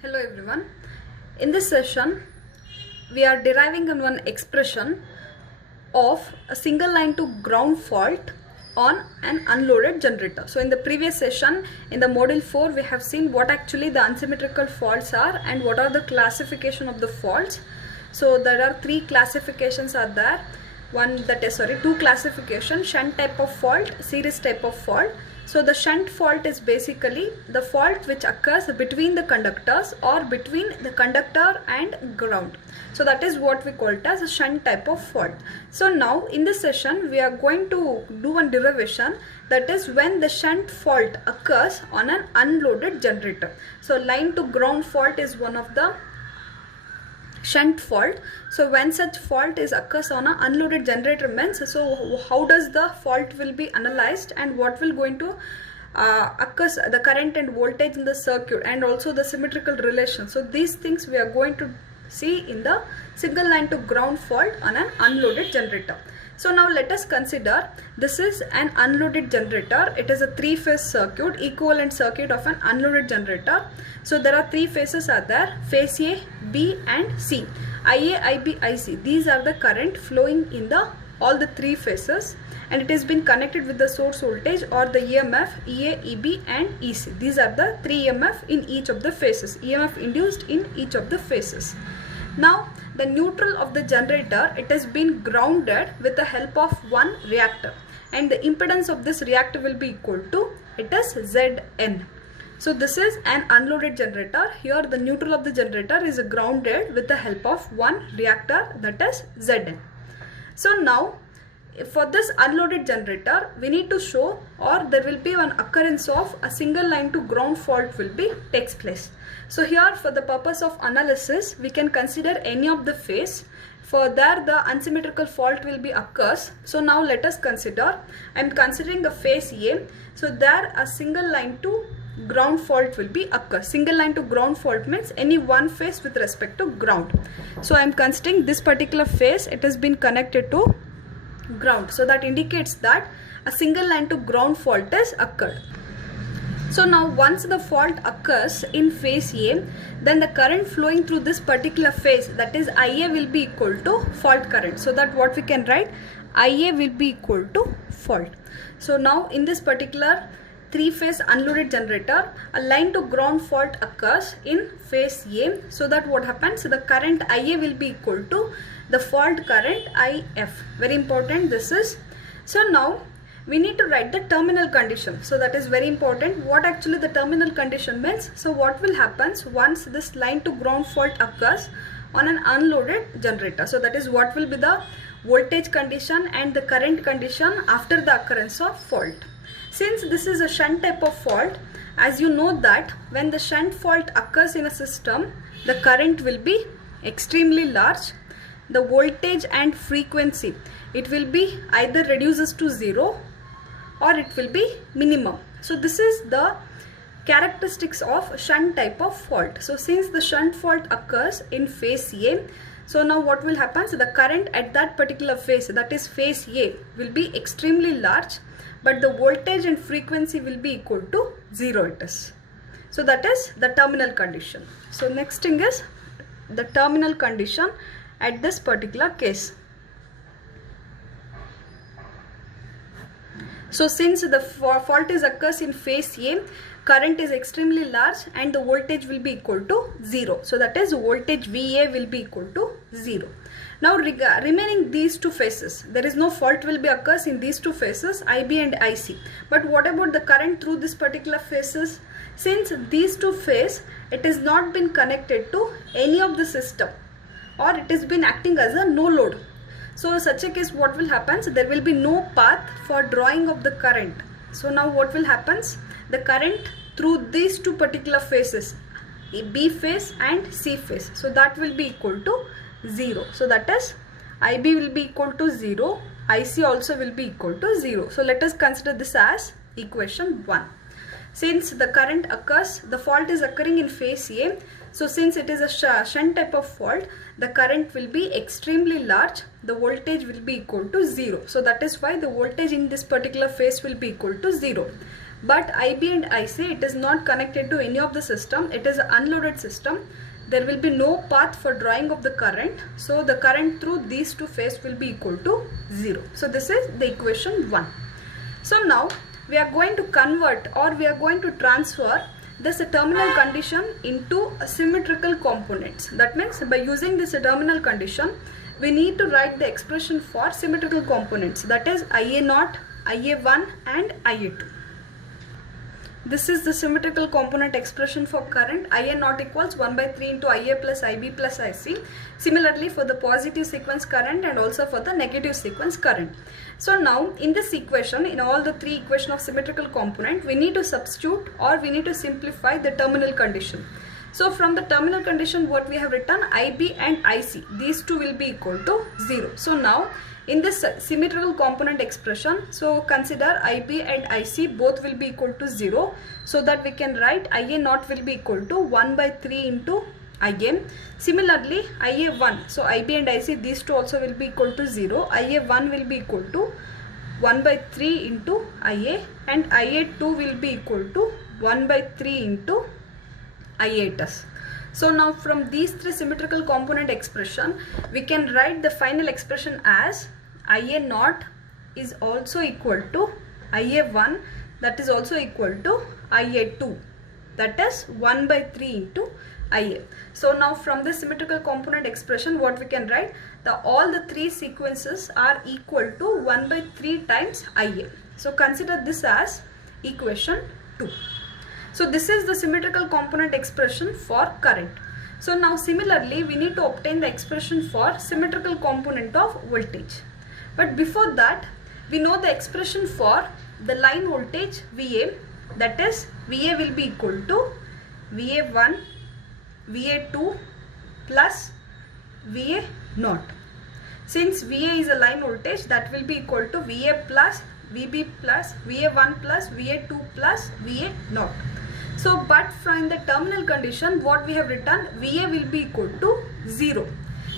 Hello everyone. In this session, we are deriving on one expression of a single line to ground fault on an unloaded generator. So in the previous session, in the module 4, we have seen what actually the unsymmetrical faults are and what are the classification of the faults. So there are three classifications are there. Two classification: shunt type of fault, series type of fault. So the shunt fault is basically the fault which occurs between the conductors or between the conductor and ground. So that is what we call it as a shunt type of fault. So now in this session we are going to do one derivation, that is when the shunt fault occurs on an unloaded generator. So line to ground fault is one of the shunt fault. So when such fault occurs on an unloaded generator means, so how does the fault will be analyzed and what will going to occurs the current and voltage in the circuit and also the symmetrical relation. So these things we are going to see in the single line to ground fault on an unloaded generator. So now let us consider this is an unloaded generator. It is a three-phase circuit, equivalent circuit of an unloaded generator. So there are three phases are there: phase A, B and C. IA, IB, IC. These are the current flowing in the all the three phases, and it has been connected with the source voltage or the EMF EA, EB and EC. These are the three EMF in each of the phases, EMF induced in each of the phases. Now the neutral of the generator, it has been grounded with the help of one reactor, and the impedance of this reactor will be equal to, it is Zn. So this is an unloaded generator. Here the neutral of the generator is grounded with the help of one reactor, that is Zn. So now for this unloaded generator we need to show, or there will be one occurrence of a single line to ground fault will be takes place. So here for the purpose of analysis we can consider any of the phase. For there the unsymmetrical fault will be occurs. So now let us consider, I am considering a phase A. So there a single line to ground fault will be occur. Single line to ground fault means any one phase with respect to ground. So I am considering this particular phase, it has been connected to ground. So that indicates that a single line to ground fault has occurred. So now once the fault occurs in phase A, then the current flowing through this particular phase, that is IA, will be equal to fault current. So that what we can write, IA will be equal to fault. So now in this particular three-phase unloaded generator, a line to ground fault occurs in phase A. So that what happens, the current IA will be equal to the fault current IF. Very important this is. So now we need to write the terminal condition. So that is very important. What actually the terminal condition means. So what will happen once this line to ground fault occurs on an unloaded generator. So that is what will be the voltage condition and the current condition after the occurrence of fault. Since this is a shunt type of fault, as you know that when the shunt fault occurs in a system, the current will be extremely large. The voltage and frequency, it will be either reduces to 0 or it will be minimum. So this is the characteristics of shunt type of fault. So since the shunt fault occurs in phase A, so now what will happen? So the current at that particular phase, that is phase A, will be extremely large, but the voltage and frequency will be equal to 0 it is. So that is the terminal condition. So next thing is the terminal condition at this particular case. So since the fault occurs in phase A, current is extremely large and the voltage will be equal to 0. So that is voltage VA will be equal to 0. Now remaining these two phases, there is no fault will be occurs in these two phases, IB and IC. But what about the current through this particular phases? Since these two phases, it has not been connected to any of the system, or it has been acting as a no load. So in such a case what will happen? So there will be no path for drawing of the current. So now what will happen? The current through these two particular phases, B phase and C phase, so that will be equal to 0. So that is IB will be equal to 0, IC also will be equal to 0. So let us consider this as equation 1. Since the current occurs, the fault is occurring in phase A, so since it is a shunt type of fault, the current will be extremely large, the voltage will be equal to 0. So that is why the voltage in this particular phase will be equal to 0. But IB and IC, it is not connected to any of the system. It is an unloaded system. There will be no path for drawing of the current. So the current through these two phases will be equal to 0. So this is the equation 1. So now we are going to convert, or we are going to transfer this terminal condition into symmetrical components. That means by using this terminal condition, we need to write the expression for symmetrical components, that is IA0, IA1 and IA2. This is the symmetrical component expression for current. IA0 equals 1 by 3 into IA plus IB plus IC. Similarly for the positive sequence current and also for the negative sequence current. So now in this equation, in all the three equations of symmetrical component, we need to substitute or we need to simplify the terminal condition. So from the terminal condition, what we have written, IB and IC, these two will be equal to 0. So now in this symmetrical component expression, so consider IB and IC both will be equal to 0, so that we can write IA0 will be equal to 1 by 3 into IA. Similarly IA1, so IB and IC, these two also will be equal to 0. IA1 will be equal to 1 by 3 into IA, and IA2 will be equal to 1 by 3 into IA+. So now from these three symmetrical component expression, we can write the final expression as IA0 is also equal to IA1, that is also equal to IA2, that is 1 by 3 into IA. So now from the symmetrical component expression, what we can write, all the three sequences are equal to 1 by 3 times IA. So consider this as equation 2. So this is the symmetrical component expression for current. So now similarly we need to obtain the expression for symmetrical component of voltage. But before that, we know the expression for the line voltage VA, that is VA will be equal to VA1, VA2 plus VA0. Since VA is a line voltage, that will be equal to VA plus VB plus VA1 plus VA2 plus VA0. So but from the terminal condition, what we have written, VA will be equal to 0.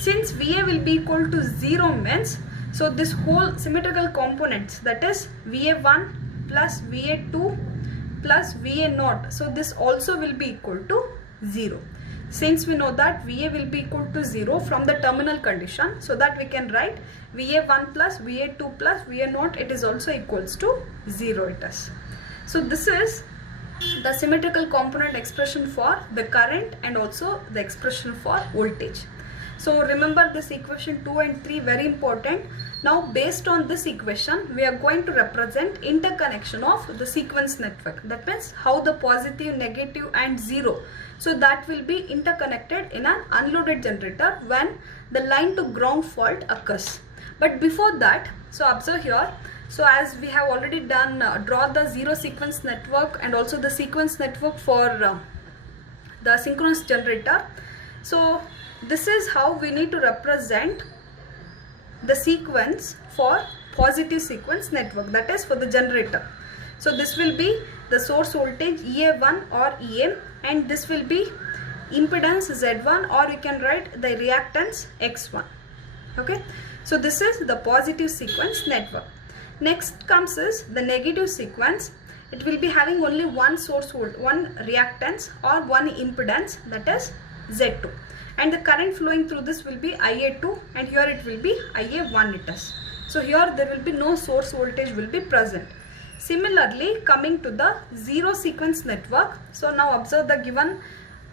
Since VA will be equal to 0 means, so this whole symmetrical components, that is VA1 plus VA2 plus VA0, so this also will be equal to 0. Since we know that VA will be equal to 0 from the terminal condition, so that we can write VA1 plus VA2 plus VA0, it is also equals to 0 it is. So this is the symmetrical component expression for the current and also the expression for voltage. So remember this equation 2 and 3 very important. Now based on this equation, we are going to represent interconnection of the sequence network. That means how the positive, negative and 0. So that will be interconnected in an unloaded generator when the line to ground fault occurs. But before that, so observe here. So as we have already done, draw the zero sequence network and also the sequence network for the synchronous generator. So this is how we need to represent the sequence for positive sequence network, that is for the generator. So this will be the source voltage EA1 or EA, and this will be impedance Z1, or you can write the reactance X1. Okay, so this is the positive sequence network. Next comes is the negative sequence. It will be having only one source voltage, one reactance or one impedance, that is Z2, and the current flowing through this will be IA2, and here it will be IA1 it is. So here there will be no source voltage will be present. Similarly, coming to the zero sequence network, so now observe the given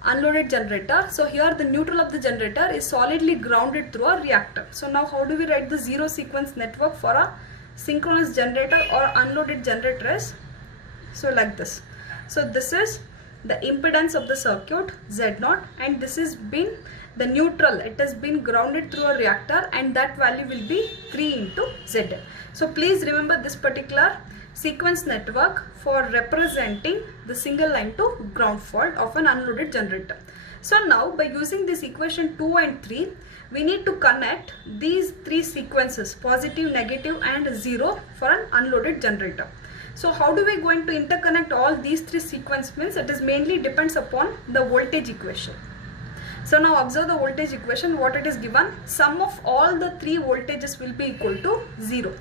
unloaded generator. So here the neutral of the generator is solidly grounded through a reactor. So now how do we write the zero sequence network for a synchronous generator or unloaded generator is? So like this. So this is the impedance of the circuit Z0, and this is been the neutral, it has been grounded through a reactor, and that value will be 3 into ZL. So please remember this particular sequence network for representing the single line to ground fault of an unloaded generator. So now by using this equation 2 and 3, we need to connect these three sequences, positive, negative and 0 for an unloaded generator. So how do we going to interconnect all these three sequences means, it is mainly depends upon the voltage equation. So now observe the voltage equation, what it is given, sum of all the three voltages will be equal to 0.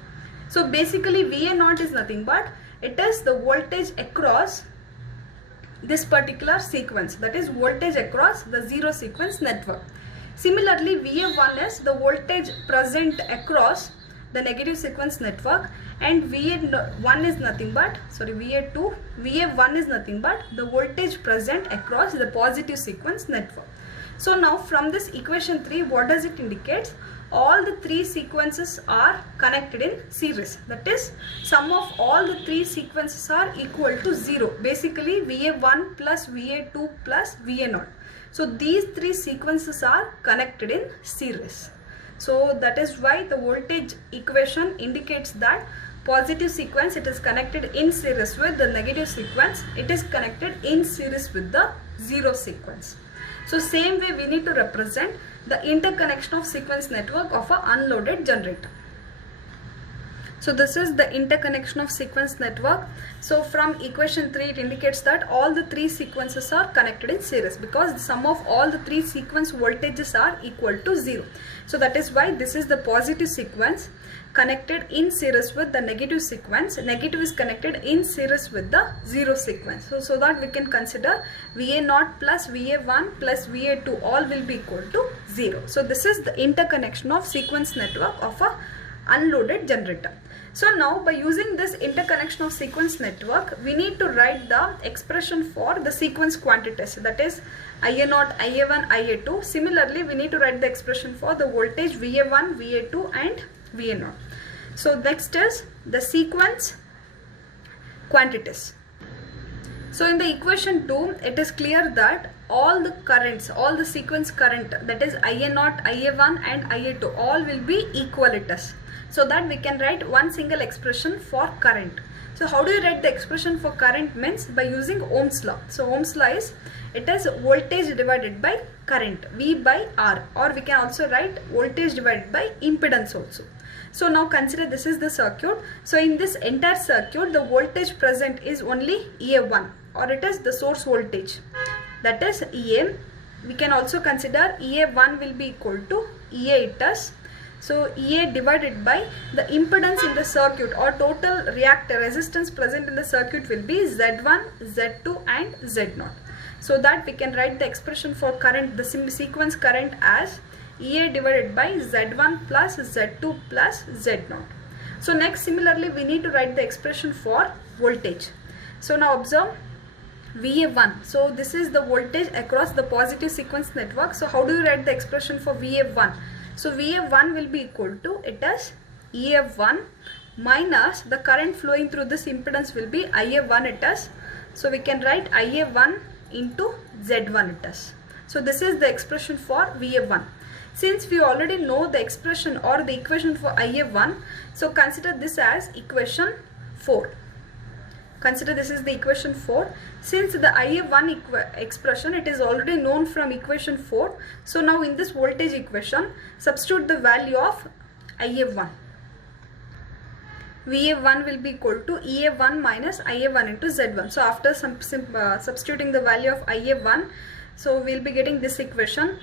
So basically VA0 is nothing but it is the voltage across this particular sequence, that is voltage across the zero sequence network. Similarly, VA1 is the voltage present across the negative sequence network, and VA1 is nothing but, VA1 is nothing but the voltage present across the positive sequence network. So now from this equation 3, what does it indicate? All the three sequences are connected in series. That is, sum of all the three sequences are equal to 0. Basically, VA1 plus VA2 plus VA0. So these three sequences are connected in series. So that is why the voltage equation indicates that positive sequence, it is connected in series with the negative sequence. It is connected in series with the zero sequence. So same way we need to represent the interconnection of sequence network of an unloaded generator. So this is the interconnection of sequence network. So from equation 3, it indicates that all the three sequences are connected in series because the sum of all the three sequence voltages are equal to 0. So that is why this is the positive sequence connected in series with the negative sequence. Negative is connected in series with the zero sequence. So that we can consider VA0 plus VA1 plus VA2 all will be equal to 0. So this is the interconnection of sequence network of a unloaded generator. So now by using this interconnection of sequence network, we need to write the expression for the sequence quantities, that is IA0, IA1, IA2. Similarly, we need to write the expression for the voltage VA1, VA2 and VA0. So next is the sequence quantities. So in the equation 2, it is clear that all the currents, all the sequence current, that is IA0, IA1 and IA2, all will be equalitous. So that we can write one single expression for current. So how do you write the expression for current? Means by using Ohm's law. So Ohm's law is, it is voltage divided by current, V by R, or we can also write voltage divided by impedance also. So now consider this is the circuit. So in this entire circuit, the voltage present is only EA1, or it is the source voltage, that is EA. We can also consider EA1 will be equal to EA it is. So EA divided by the impedance in the circuit or total reactor resistance present in the circuit will be Z1, Z2 and Z0. So that we can write the expression for current, the sequence current as EA divided by Z1 plus Z2 plus Z0. So next, similarly, we need to write the expression for voltage. So now observe VA1. So this is the voltage across the positive sequence network. So how do you write the expression for VA1? So VA1 will be equal to, it is EA1 minus the current flowing through this impedance will be IA1 it is. So we can write IA1 into Z1 it is. So this is the expression for VA1. Since we already know the expression or the equation for IA1, so consider this as equation 4. Consider this is the equation 4. Since the IA1 expression, it is already known from equation 4. So now in this voltage equation, substitute the value of IA1. VA1 will be equal to EA1 minus IA1 into Z1. So after substituting the value of IA1, so we will be getting this equation.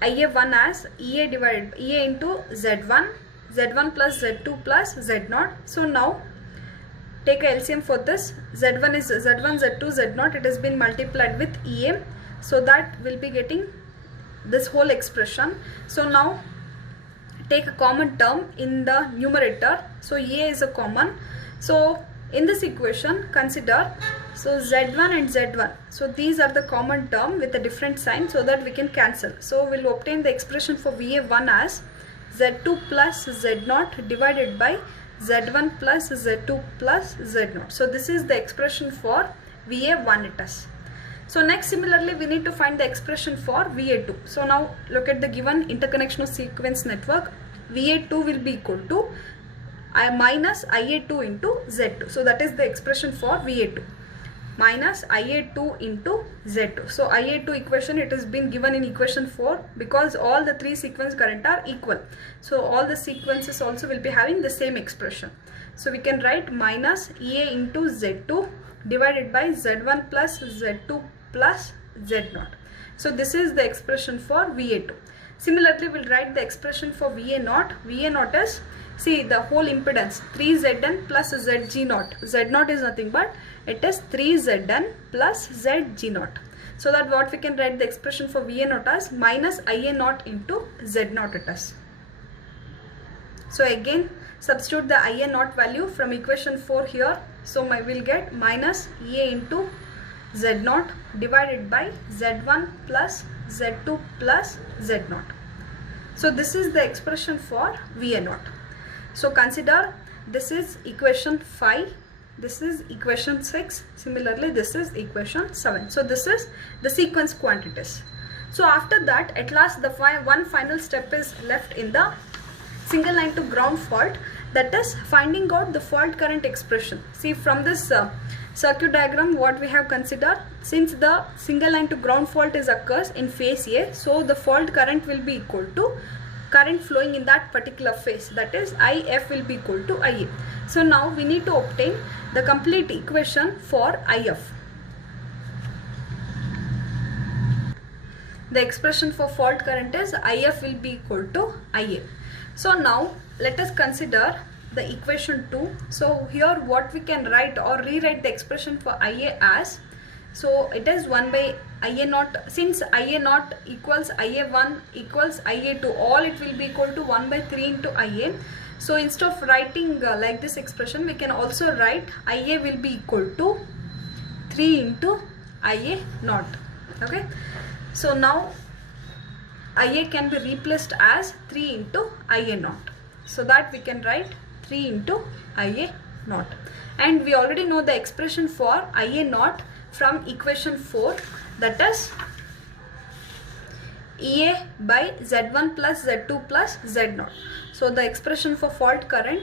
IA1 as EA divided by EA into Z1, Z1 plus Z2 plus Z0. So now take a LCM for this. Z1 is Z1, Z2, Z0. It has been multiplied with EA. So that will be getting this whole expression. So now take a common term in the numerator. So EA is a common. So in this equation, consider so Z1 and Z1. So these are the common term with a different sign so that we can cancel. So we'll obtain the expression for VA1 as Z2 plus Z0 divided by Z1 plus Z2 plus Z0. So this is the expression for VA1 it is. So next, similarly, we need to find the expression for VA2. So now look at the given interconnection of sequence network. VA2 will be equal to minus IA2 into Z2. So that is the expression for VA2. Minus IA2 into Z2. So IA2 equation, it has been given in equation 4 because all the three sequence current are equal. So all the sequences also will be having the same expression. So we can write minus EA into Z2 divided by Z1 plus Z2 plus Z0. So this is the expression for VA2. Similarly, we'll write the expression for VA0. VA0 is see the whole impedance 3Zn plus Zg0. Z0 is nothing but it is 3Zn plus Zg0. So that what we can write the expression for Va0 as minus Ia0 into Z0 it is. So again substitute the Ia0 value from equation 4 here. So we will get minus Ea into Z0 divided by Z1 plus Z2 plus Z0. So this is the expression for Va0. So consider this is equation 5, this is equation 6, similarly this is equation 7. So this is the sequence quantities. So after that, at last the one final step is left in the single line to ground fault, that is finding out the fault current expression. See from this circuit diagram what we have considered, since the single line to ground fault is occurs in phase A, so the fault current will be equal to current flowing in that particular phase, that is IF will be equal to Ia. So now we need to obtain the complete equation for IF. The expression for fault current is IF will be equal to Ia. So now let us consider the equation 2. So here what we can write or rewrite the expression for Ia as, so it is 1 by Ia0, since Ia0 equals Ia1 equals Ia2, all it will be equal to 1 by 3 into Ia. So instead of writing like this expression, we can also write Ia will be equal to 3 into Ia0. Okay, so now Ia can be replaced as 3 into Ia0, so that we can write 3 into Ia0. And we already know the expression for Ia0 from equation 4, that is Ea by Z1 plus Z2 plus Z0. So the expression for fault current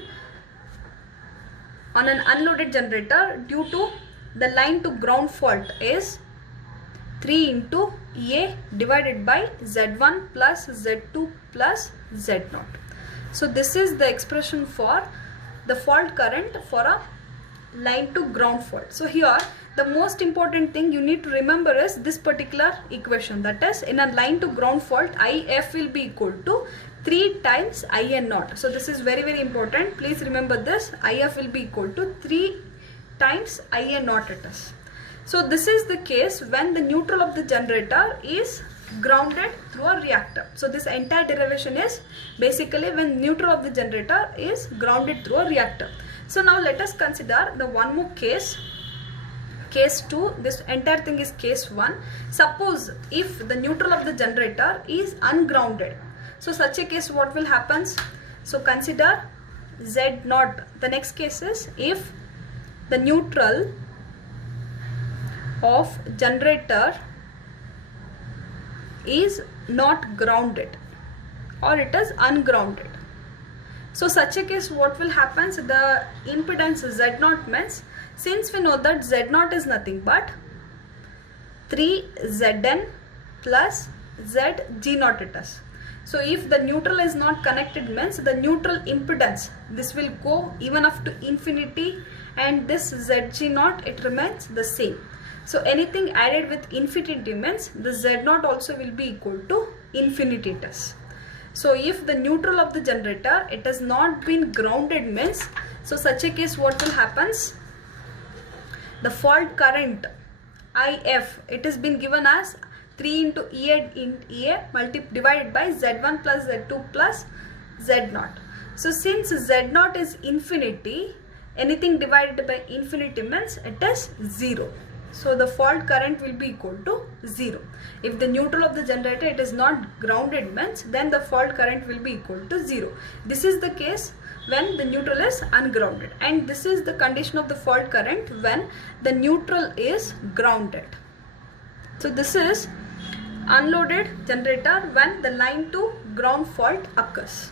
on an unloaded generator due to the line to ground fault is 3 into Ea divided by Z1 plus Z2 plus Z0. So this is the expression for the fault current for a line to ground fault. So here the most important thing you need to remember is this particular equation, that is in a line to ground fault IF will be equal to 3 times Ia0. So this is very important, please remember this, IF will be equal to 3 times Ia0 it is. So this is the case when the neutral of the generator is grounded through a reactor. So this entire derivation is basically when neutral of the generator is grounded through a reactor. So now let us consider the one more case, case 2. This entire thing is case 1. Suppose if the neutral of the generator is ungrounded, so such a case what will happen? So consider Z0. The next case is if the neutral of generator is not grounded or it is ungrounded. So such a case what will happen? So the impedance Z0 means, since we know that Z0 is nothing but 3Zn plus Zg0 it is. So if the neutral is not connected means the neutral impedance, this will go even up to infinity, and this Zg0 it remains the same. So anything added with infinity means the Z0 also will be equal to infinity it is. So if the neutral of the generator it has not been grounded means, so such a case what will happen? The fault current IF, it has been given as 3 into Ea divided by Z1 plus Z2 plus Z0. So since Z0 is infinity, anything divided by infinity means it is 0. So the fault current will be equal to 0. If the neutral of the generator it is not grounded means, then the fault current will be equal to 0. This is the case when the neutral is ungrounded, and this is the condition of the fault current when the neutral is grounded. So this is unloaded generator when the line to ground fault occurs.